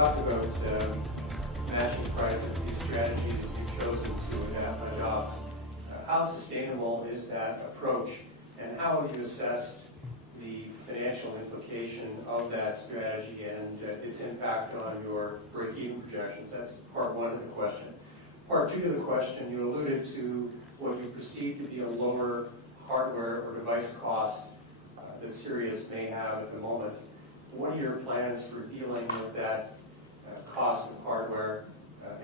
talked about matching prices, these strategies that you've chosen to adopt. How sustainable is that approach, and how have you assessed the financial implication of that strategy and its impact on your break-even projections? That's part one of the question. Part two of the question, you alluded to what you perceive to be a lower hardware or device cost that Sirius may have at the moment. What are your plans for dealing with that cost of hardware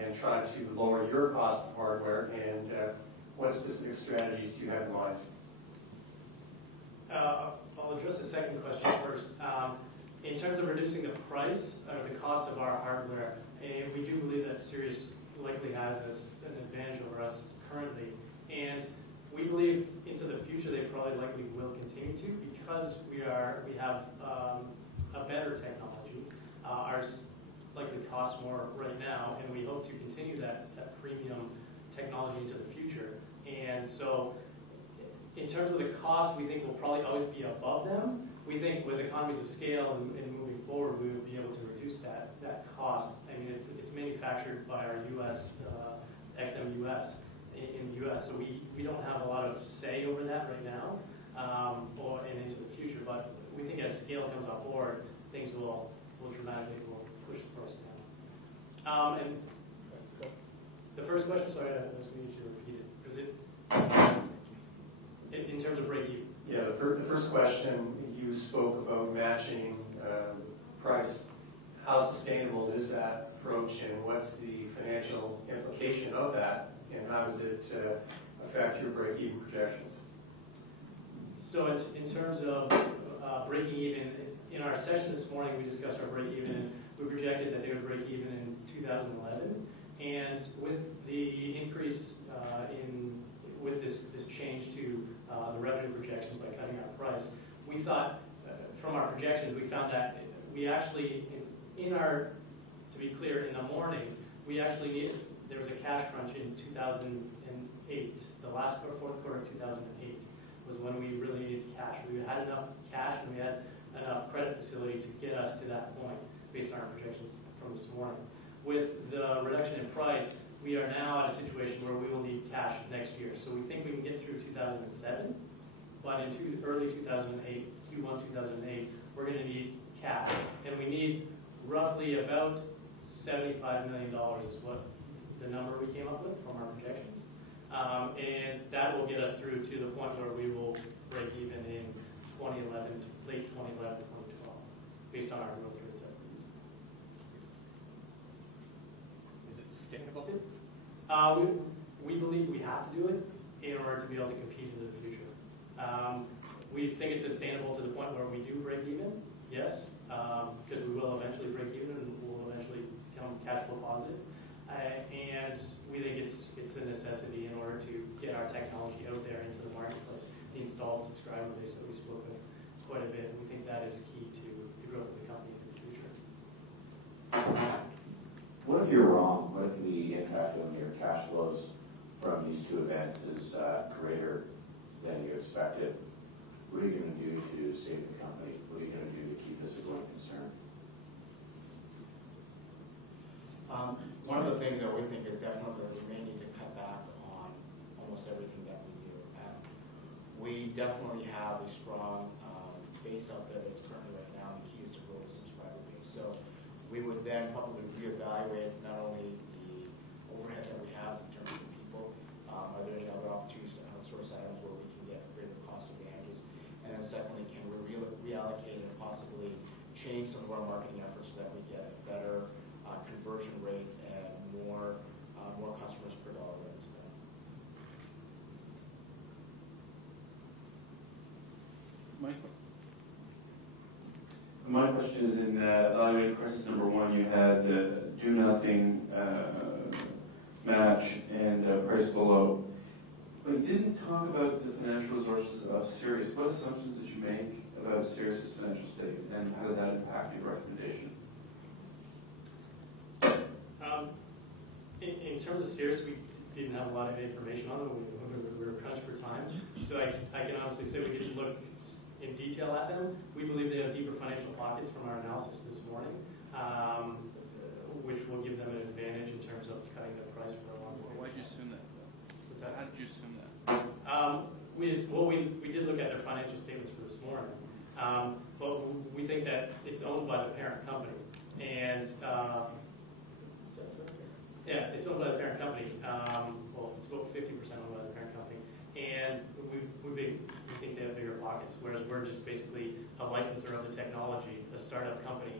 and trying to lower your cost of hardware, and what specific strategies do you have in mind? I'll address the second question first. In terms of reducing the price or the cost of our hardware, we do believe that Sirius likely has an advantage over us currently, and we believe into the future they probably likely will continue to, because we have a better technology. Ours likely costs more right now, and we hope to continue that premium technology into the future. And so in terms of the cost, we think we'll probably always be above them. We think with economies of scale and moving forward, we would be able to reduce that cost. I mean, it's manufactured by our U.S. XMUS in the U.S., so we don't have a lot of say over that right now, and into the future. But we think as scale comes on board, things will dramatically push the price down. And the first question, sorry, I was going to repeat it. Was it in terms of break-even? Yeah, the first question, you spoke about matching price. How sustainable is that approach, and what's the financial implication of that, and how does it affect your break-even projections? So in terms of breaking even, in our session this morning, we discussed our break-even, and we projected that they would break even in 2011. And with the increase with this change to the revenue projections by cutting our price, we thought, from our projections, we found that we actually, to be clear, in the morning, we actually there was a cash crunch in 2008. The last fourth quarter of 2008 was when we really needed cash. We had enough cash and we had enough credit facility to get us to that point based on our projections from this morning. With the reduction in price, we are now at a situation where we will need cash next year. So we think we can get through 2007, but in early 2008, Q1 2008, we're going to need cash. And we need roughly about $75 million is what the number we came up with from our projections. And that will get us through to the point where we will break even in 2011, late 2011, 2012, based on our growth rates that we use. Is it sustainable? We believe we have to do it in order to be able to compete into the future. We think it's sustainable to the point where we do break even, yes, because we will eventually break even and we'll eventually become cash flow positive. And we think it's a necessity in order to get our technology out there into the marketplace. The installed subscriber base that we spoke of quite a bit, we think that is key to the growth of the company in the future. What if you're wrong? What if the impact on your cash flows from these two events is greater than you expected? What are you going to do to save the company? What are you going to do to keep this a going concern? One of the things that we think is definitely we may need to cut back on almost everything that we do. We definitely have a strong base out there that's currently right now, and the key is to grow the subscriber base. So we would then probably reevaluate not only the overhead that we have in terms of the people, are there any other opportunities to outsource items where we can get greater cost advantages, and then secondly, can we reallocate and possibly change some of our marketing efforts so that we get a better conversion rate and more customers per dollar that we spend. Michael? My question is in evaluating crisis number one, you had do nothing, match, and price below. But you didn't talk about the financial resources of Sirius. What assumptions did you make about Sirius's financial state, and how did that impact your recommendation? In terms of Sirius, we didn't have a lot of information on them. We were crunched for time. So I can honestly say we didn't look in detail at them. We believe they have deeper financial pockets from our analysis this morning. which will give them an advantage in terms of cutting their price for a long period. Why did you assume that? What's that? How did you assume that? We did look at their financial statements for this morning, but we think that it's owned by the parent company, and yeah, it's owned by the parent company. Well, it's about 50% owned by the parent company, and we think they have bigger pockets, whereas we're just basically a licensor of the technology, a startup company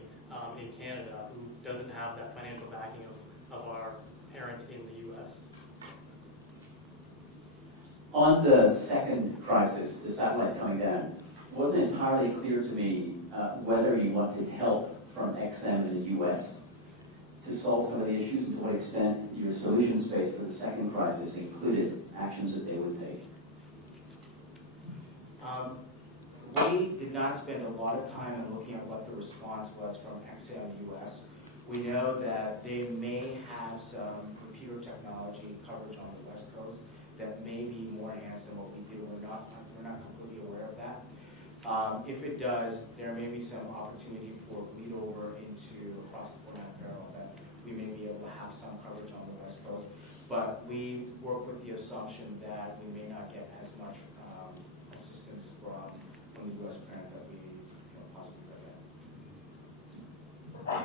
in Canada who doesn't have that financial backing of our parent in the U.S. On the second crisis, the satellite coming down, it wasn't entirely clear to me whether you wanted help from XM in the US to solve some of the issues, and to what extent your solution space for the second crisis included actions that they would take. We did not spend a lot of time in looking at what the response was from XM US. We know that they may have some computer technology coverage on the West Coast that may be more enhanced than what we do. We're not completely aware of that. If it does, there may be some opportunity for bleed over into across the border parallel that we may be able to have some coverage on the West Coast. But we work with the assumption that we may not get as much assistance from the U.S. parent that we possibly get.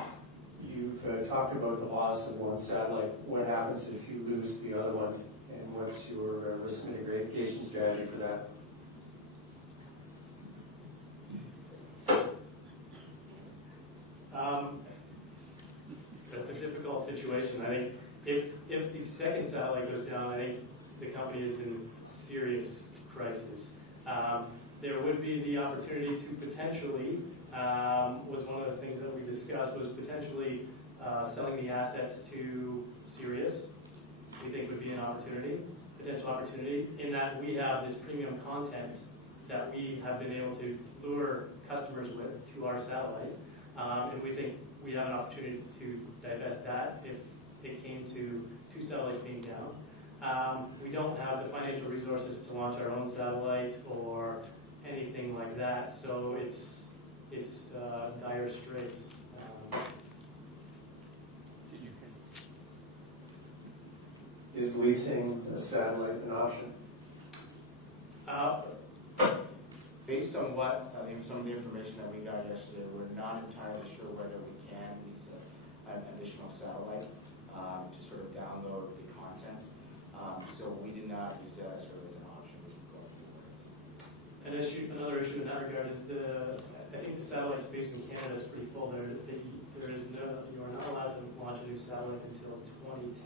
You've talked about the loss of one satellite. What happens if you lose the other one? And what's your risk mitigation strategy for that? That's a difficult situation. I think if the second satellite goes down, I think the company is in serious crisis. There would be the opportunity to potentially, was one of the things that we discussed, was potentially selling the assets to Sirius. We think would be an opportunity, potential opportunity, in that we have this premium content that we have been able to lure customers with to our satellite. And we think we have an opportunity to divest that if it came to two satellites being down. We don't have the financial resources to launch our own satellite or anything like that, so it's dire straits. Is leasing a satellite an option? Based on what some of the information that we got yesterday, we're not entirely sure whether we can lease an additional satellite to sort of download the content. So we did not use that as an option going forward. Another issue in that regard is I think the satellite space in Canada is pretty full. You are not allowed to launch a new satellite until 2010.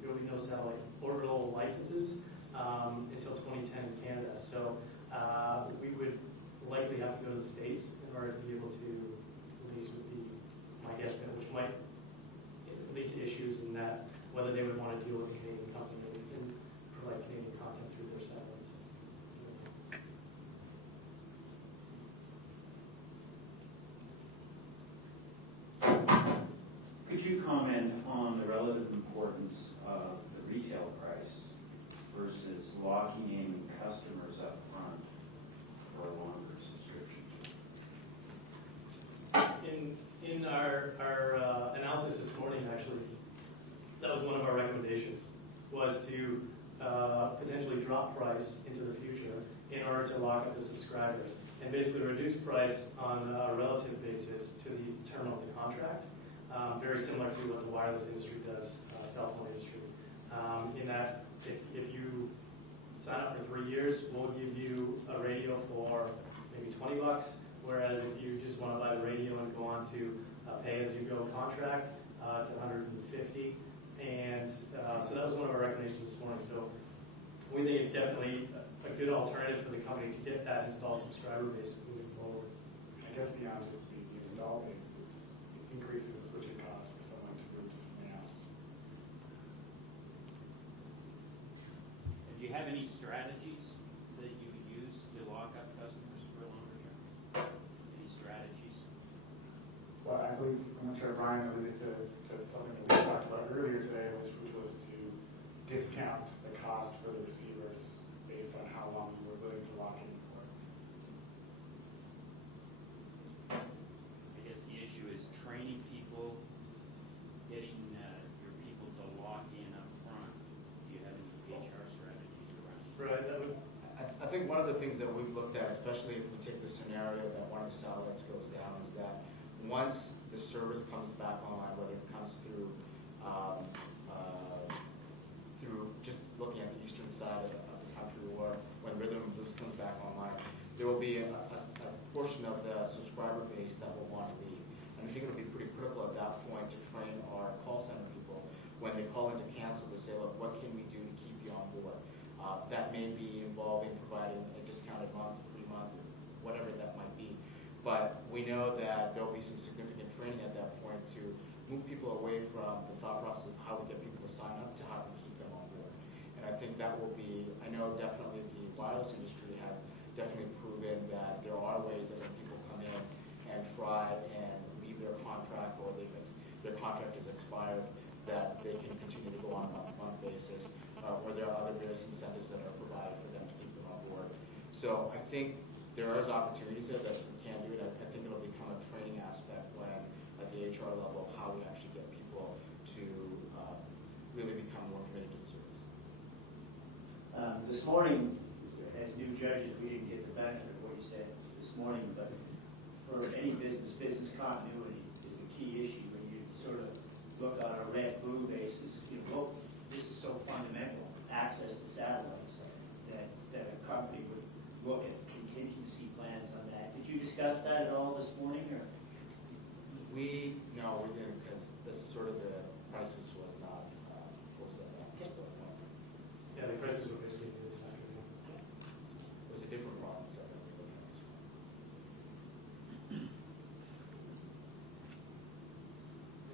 There will be no satellite orbital licenses until 2010 in Canada. So we would likely have to go to the States in order to be able to lease, would be my guesstimate, which might lead to issues in that whether they would want to deal with a Canadian company that can provide Canadian content through their satellites. Could you comment on the relative importance of the retail price versus locking in customers up front for a longer subscription? In our analysis this morning, actually, that was one of our recommendations, was to potentially drop price into the future in order to lock up the subscribers, and basically reduce price on a relative basis to the term of the contract, very similar to what the wireless industry does, cell phone industry, in that if you sign up for 3 years, we'll give you a radio for maybe $20, whereas if you just want to buy the radio and go on to a pay-as-you-go contract, it's $150. And so that was one of our recommendations this morning. So we think it's definitely a good alternative for the company to get that installed subscriber base moving forward. I guess beyond just the install base, it increases the switching cost for someone to move to something else. Do you have any strategies that you would use to lock up customers for a longer term? Any strategies? Well, I believe, I'm not sure if Ryan alluded to something that we talked about earlier today, which was to discount the cost for the receivers based on how long you were willing to lock in for. I guess the issue is training people, getting of the things that we've looked at, especially if we take the scenario that one of the satellites goes down, is that once the service comes back online, whether it comes through just looking at the eastern side of the country, or when Rhythm and Boost comes back online, there will be a portion of the subscriber base that will want to leave. And I think it'll be pretty critical at that point to train our call center people when they call in to cancel to say, look, what can we do to keep you on board? That may be involving providing a discounted month, free month, whatever that might be. But we know that there will be some significant training at that point to move people away from the thought process of how we get people to sign up to how we keep them on board. And I think that will be, I know definitely the wireless industry has definitely proven that there are ways that when people come in and try and leave their contract, or their contract is expired, that they can continue to go on a month-to-month basis, or there are other various incentives that are provided for them to keep them on board. So I think there is opportunities there that we can do it. I think it'll become a training aspect when, at the HR level, of how we actually get people to really become more committed to the service. This morning, as new judges, we didn't get the benefit of what you said this morning, but for any business continuity is a key issue when you sort of look on a red-blue basis. You know, this is so fundamental, access to satellites, that a company would look at contingency plans on that. Did you discuss that at all this morning? Or? No, we didn't, because this sort of the crisis was not, what was that? Yeah, the crisis was basically this afternoon. It was a different problem set that we were looking at this one. Any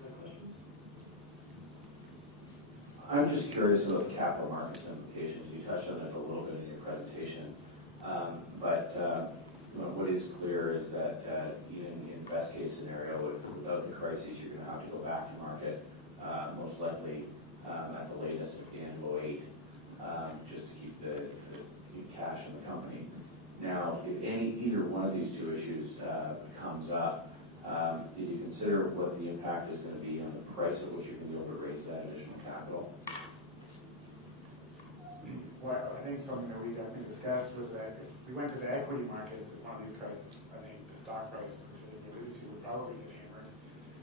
other questions? I'm just curious about capital markets implications. You touched on it a little bit in your presentation. What is clear is that even in best case scenario, without the crisis, you're going to have to go back to market, most likely at the latest at the end of 2008, just to keep the cash in the company. Now, if either one of these two issues comes up, did you consider what the impact is going to be on the price at which you're going to be able to raise that additional capital? Well, I think something that we definitely discussed was that if we went to the equity markets in one of these crises, I think the stock price, which you alluded to, would probably get hammered.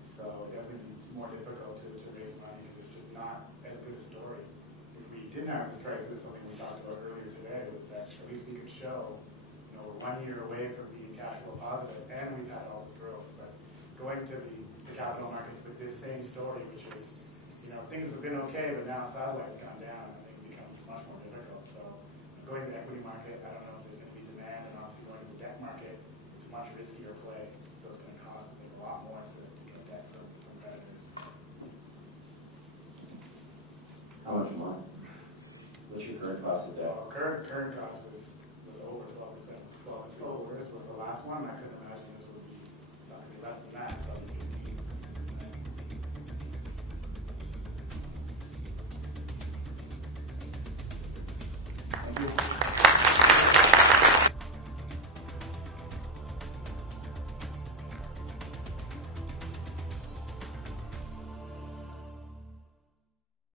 So it definitely be more difficult to raise money because it's just not as good a story. If we didn't have this crisis, something we talked about earlier today was that at least we could show, we're 1 year away from being cash flow positive, and we've had all this growth. But going to the capital markets with this same story, which is, things have been okay, but now satellites gone down, I think it becomes much more difficult. So going to the equity market, I don't know if there's going to be demand, and obviously going to the debt market, it's a much riskier play, so it's going to cost, I think, a lot more to get debt from creditors. How much more? What's your current cost of debt? Well, current cost was over 12%. It was 12 and 3 quarters was the last one. I couldn't